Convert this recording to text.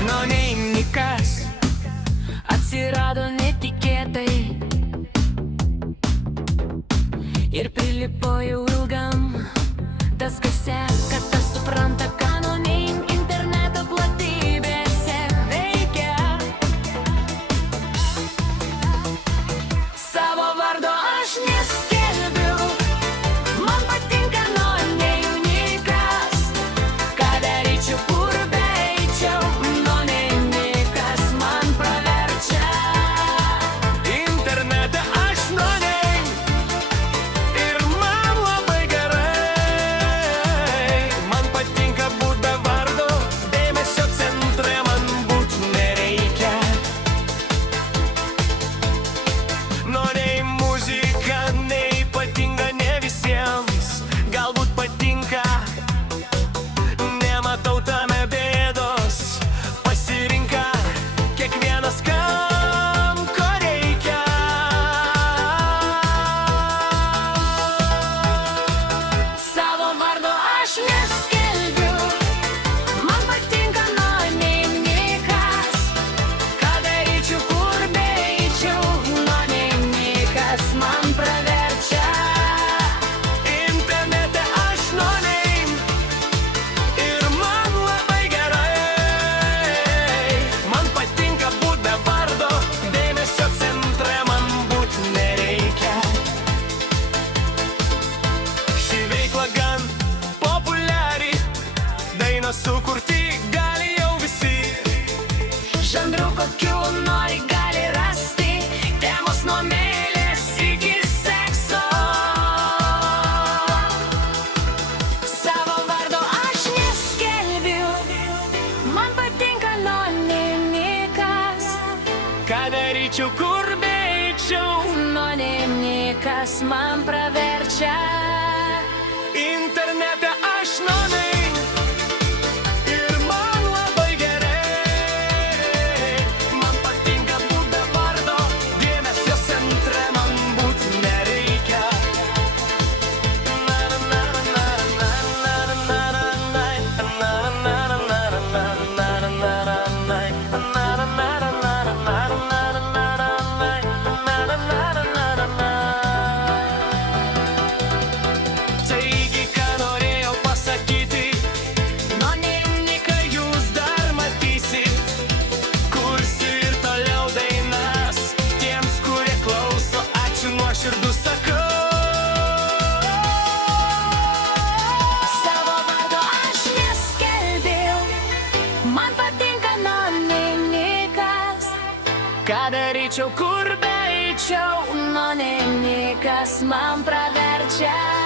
Anonimikas atsirado netikėtai ir prilipo jau ilgam tas, kas seka, tas supranta, ką anonim interneto platybėse veikia. Savo vardo aš neskelbiu, man patinka anonimikas. Ką daryčiau, kur beeičiau, anonimikas man praverčia. Internete aš anonim ir man labai gerai. Man patinka būt be vardo, dėmesio centre man būt nereikia. No nei muzika, nei patinka ne visiems, galbūt patinka. Nematau tame bėdos, pasirinka kiekvienas, kam ko reikia. Savo vardo aš neskelbiu, man patinka anonimikas. Ką daryčiau, kur beeičiau, anonimikas man praverčia. Internete aš anonim ir man labai gerai. Man patinka būt be vardo, dėmesio centre man būt nereikia. Ši veikla gan populiari, dainos sukurti gali jau visi. Žanrų kokių nori gali rasti, temos nuo meilės iki sekso. Savo vardo aš neskelbiu, man patinka anonimikas. Ką daryčiau, kur beeičiau, anonimikas man praverčia. Internete aš anonim ir man labai gerai. Man patinka būt be vardo, dėmesio centre man būt nereikia. Taigi, ką norėjau pasakyti, anonimiką jūs dar matysit. Kursiu ir toliau dainas tiems, kurie klauso, ačiū nuoširdų sakau. Savo vardo aš neskelbiu, man patinka anonimikas. Ką daryčiau, kur beeičiau, anonimikas man praverčia.